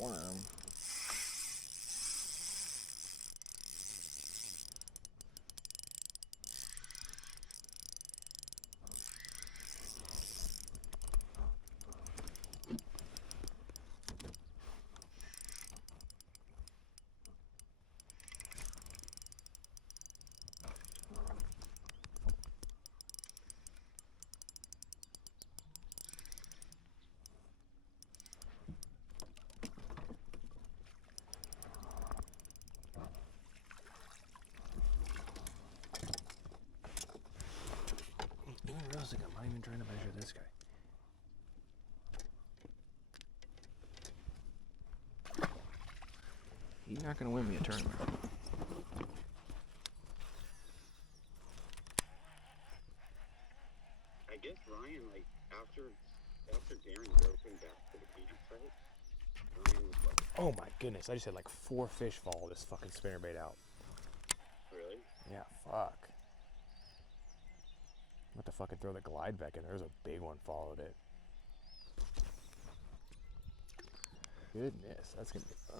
worm. I'm not even trying to measure this guy. He's not going to win me a tournament. I guess Ryan, like, after Darren drove him back to the campsite, Ryan was like... Oh my goodness, I just had like 4 fish follow this fucking spinnerbait out. Really? Yeah, fuck. I'm about to fucking throw the glide back in. There's a big one followed it. Goodness, that's gonna be fun.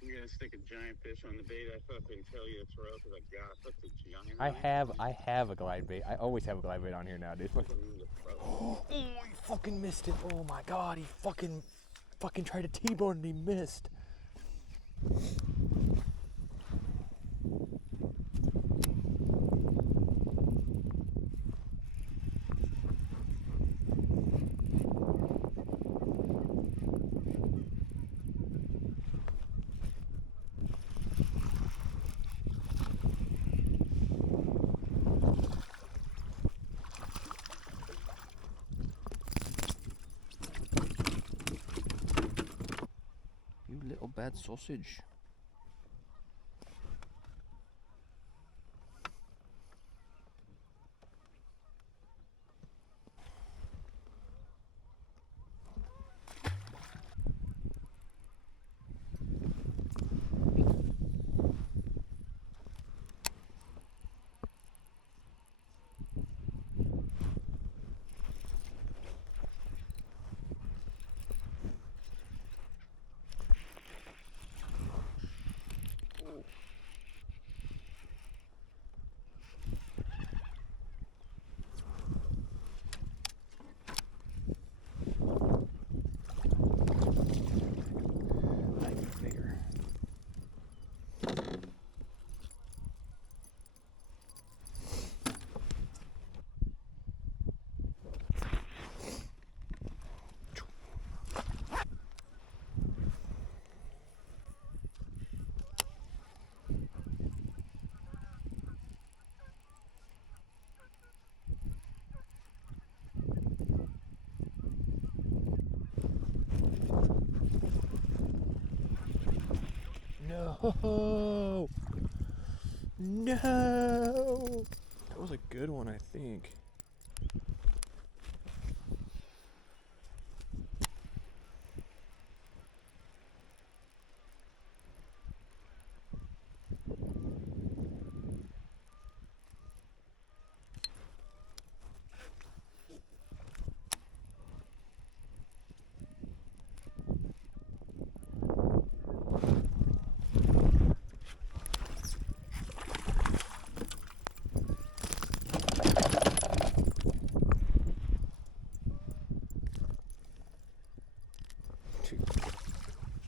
You're gonna stick a giant fish on the bait. I fucking tell you to throw because I gotta put the giant. I have a glide bait. I always have a glide bait on here now, dude. Oh, he fucking missed it. Oh my god, he fucking tried to T-bone and he missed. You little bad sausage. No! No! That was a good one, I think.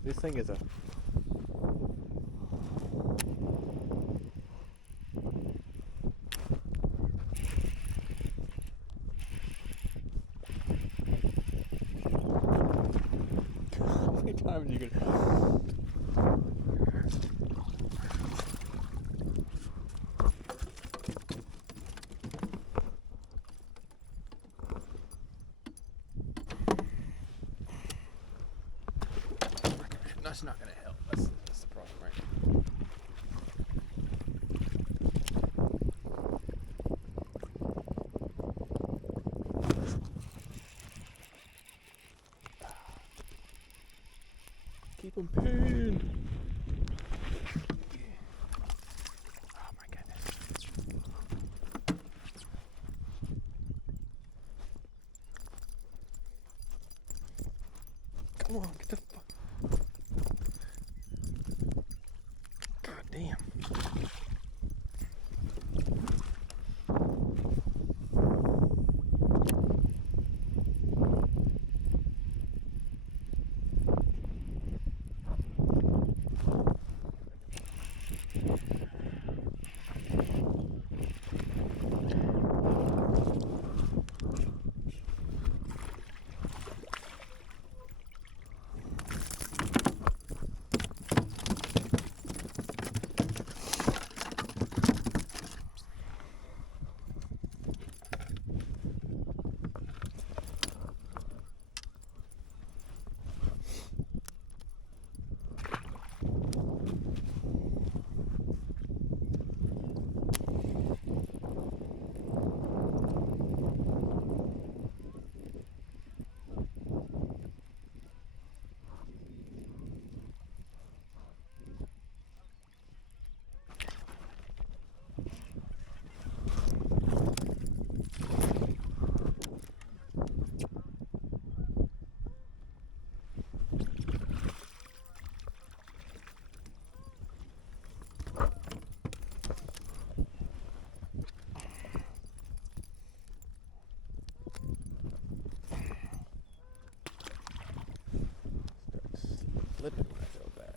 This thing is a... How many times are you gonna... That's not gonna help. That's the problem, right? Keep them pinned. Oh my goodness. Damn. Slipping when I go back.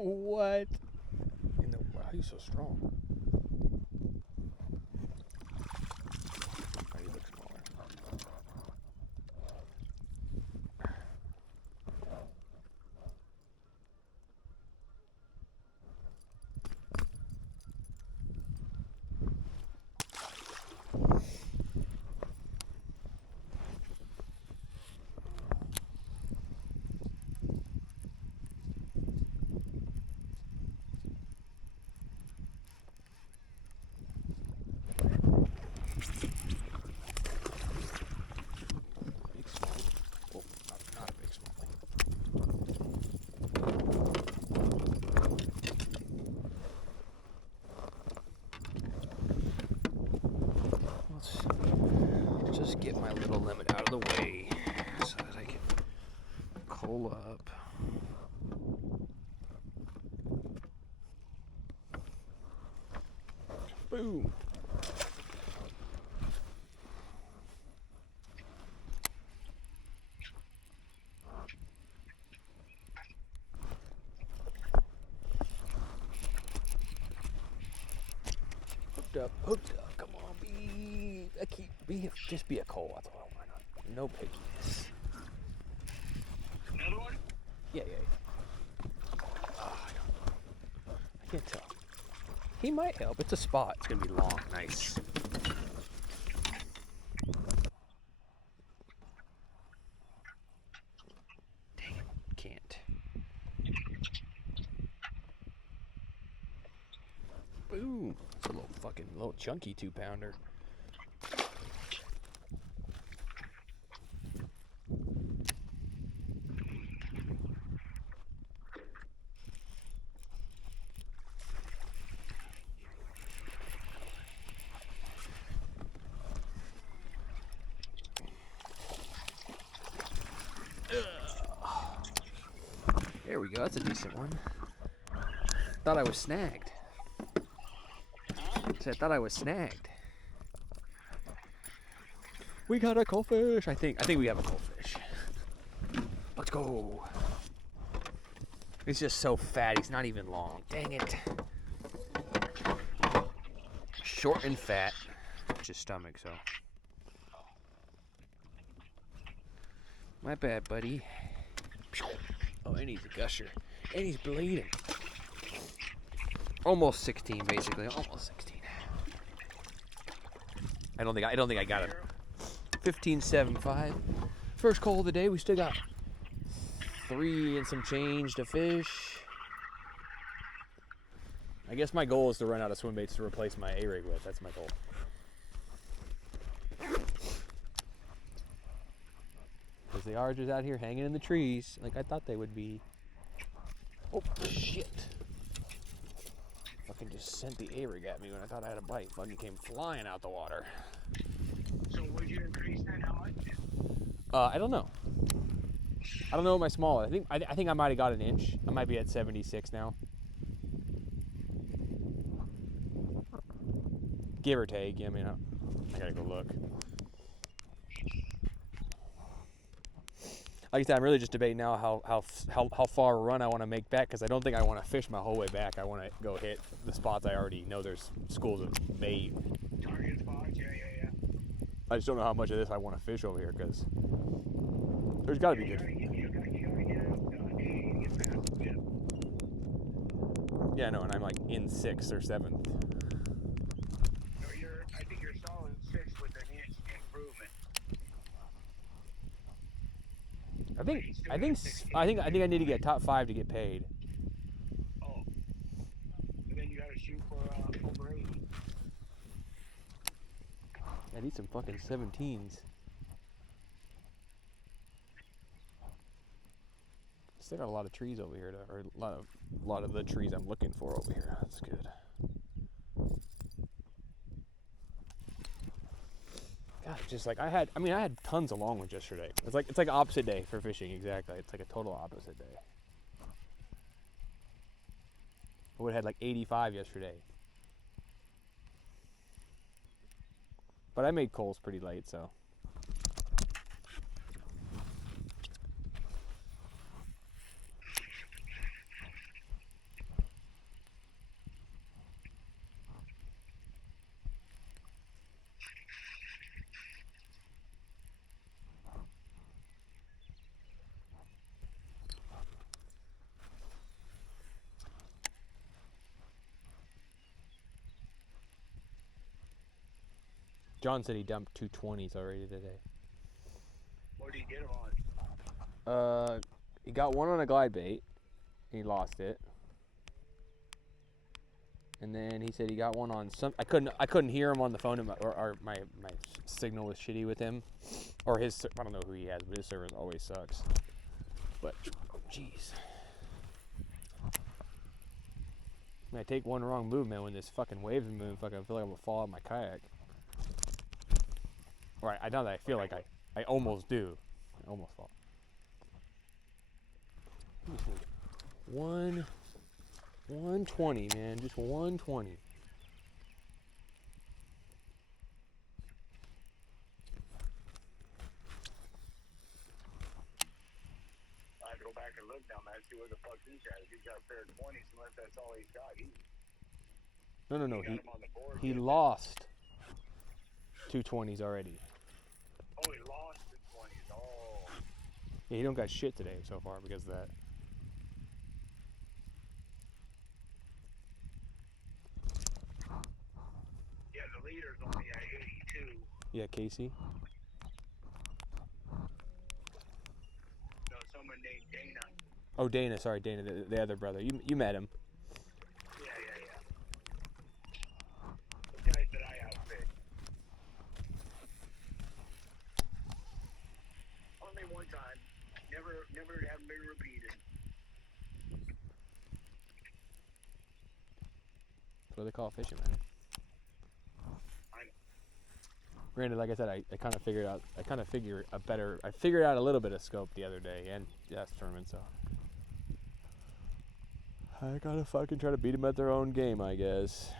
What? In the, wow, he's so strong. Oh, he looks smaller. Let's just get my little limit out of the way so that I can pull up. Boom. Hooked up, come on, just be a coal, that's all I want. No pickiness. Another one? Yeah. I can't tell. He might help, it's a spot, it's gonna be long, nice. Dang it, can't. Boom, it's a little chunky 2-pounder. There we go, that's a decent one. Thought I was snagged. I thought I was snagged. We got a coalfish, I think we have a coalfish. Let's go. He's just so fat, he's not even long. Dang it. short and fat. It's his stomach, so. My bad, buddy. Oh, and he's a gusher. And he's bleeding. Almost 16, basically. Almost 16. I don't think I got him. 15.75. First call of the day. We still got 3 and some change to fish. I guess my goal is to run out of swim baits to replace my A-rig with. That's my goal. Because the ours is out here hanging in the trees like I thought they would be. Oh, shit. Fucking just sent the A-rig at me when I thought I had a bite. Fucking came flying out the water. So would you increase that? How much? I don't know. I don't know what my small is. I think I might have got an inch. I might be at 76 now. Give or take. I mean, I gotta go look. Like I said, I'm really just debating now how far a run I want to make back, because I don't think I want to fish my whole way back. I want to go hit the spots I already know there's schools of bait. Target spots, yeah. I just don't know how much of this I want to fish over here, because there's got to be good. Yeah, no, and I'm like in 6th or 7th. No, I think you're solid 6 with an inch improvement. I think I need to get top 5 to get paid. Oh, and then you got to shoot for over 80. I need some fucking 17s. Still got a lot of trees over here, or a lot of the trees I'm looking for over here. That's good. God, just like I had tons of long ones yesterday. It's like opposite day for fishing. Exactly, it's like a total opposite day. I would have had like 85 yesterday. But I made Coles pretty late, so. John said he dumped 2 20s already today. What did he get him on? He got one on a glide bait. He lost it. And then he said he got one on some. I couldn't hear him on the phone, or my signal was shitty with him, or his. I don't know who he has, but his service always sucks. But, jeez. I take one wrong move, man. When this fucking waves move, fucking I feel like I'm gonna fall out of my kayak. Right, I know that I feel like I almost do. I almost fall. 120, man, just 120. I go back and look down there and see where the fuck he's at. If he's got a pair of 20s, unless that's all he's got. No. He lost 2 20s already. Oh, he lost the 20s. Oh. Yeah, he don't got shit today so far because of that. Yeah, the leader's only at 82. Yeah, Casey. No, someone named Dana. Oh, Dana. Sorry, Dana, the other brother. You met him. Yeah. The guys that I outfit. Only one time. Never have been repeated. That's what they call fishing, man. I know. Granted, like I said, I kind of figured out. I figured out a little bit of scope the other day, and last tournament, so. I gotta fucking try to beat them at their own game, I guess.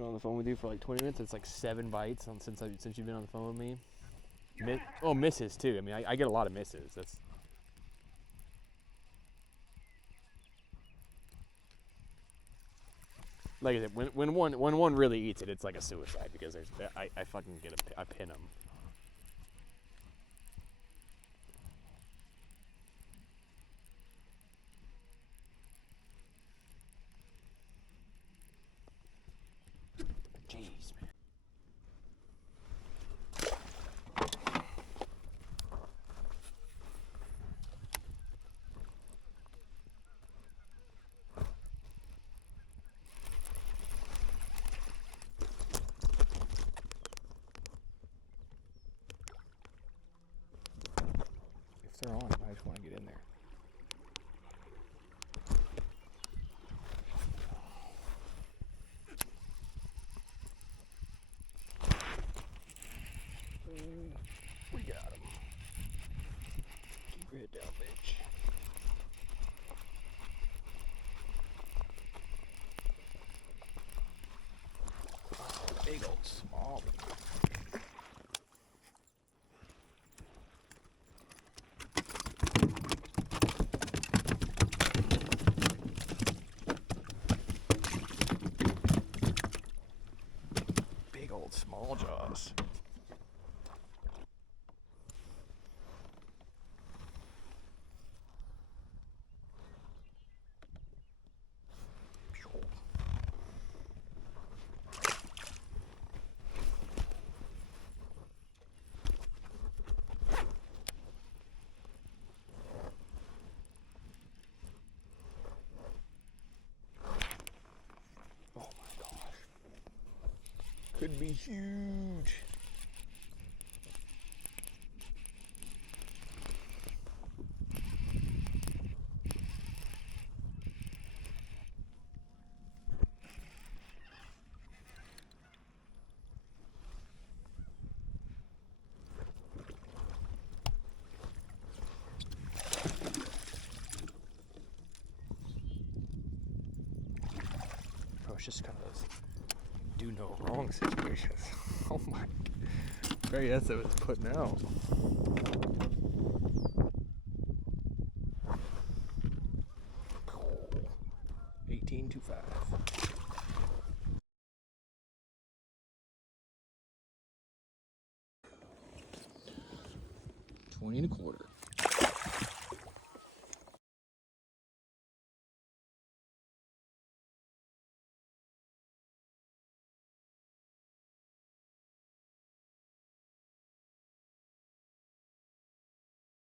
been on the phone with you for like 20 minutes. It's like 7 bites since you've been on the phone with me. Misses too. I mean, I get a lot of misses. That's like I said, when one really eats it, it's like a suicide because I fucking I pin them. Jeez, man. If they're on, I just want to get in there. We got him. Keep your head down, bitch. Oh, big old small. Big old small jaws. Oh my gosh. Could be huge. It's just kind of those do no wrong situations. Oh my. Berryessa was putting out. $18.25. 20 1/4.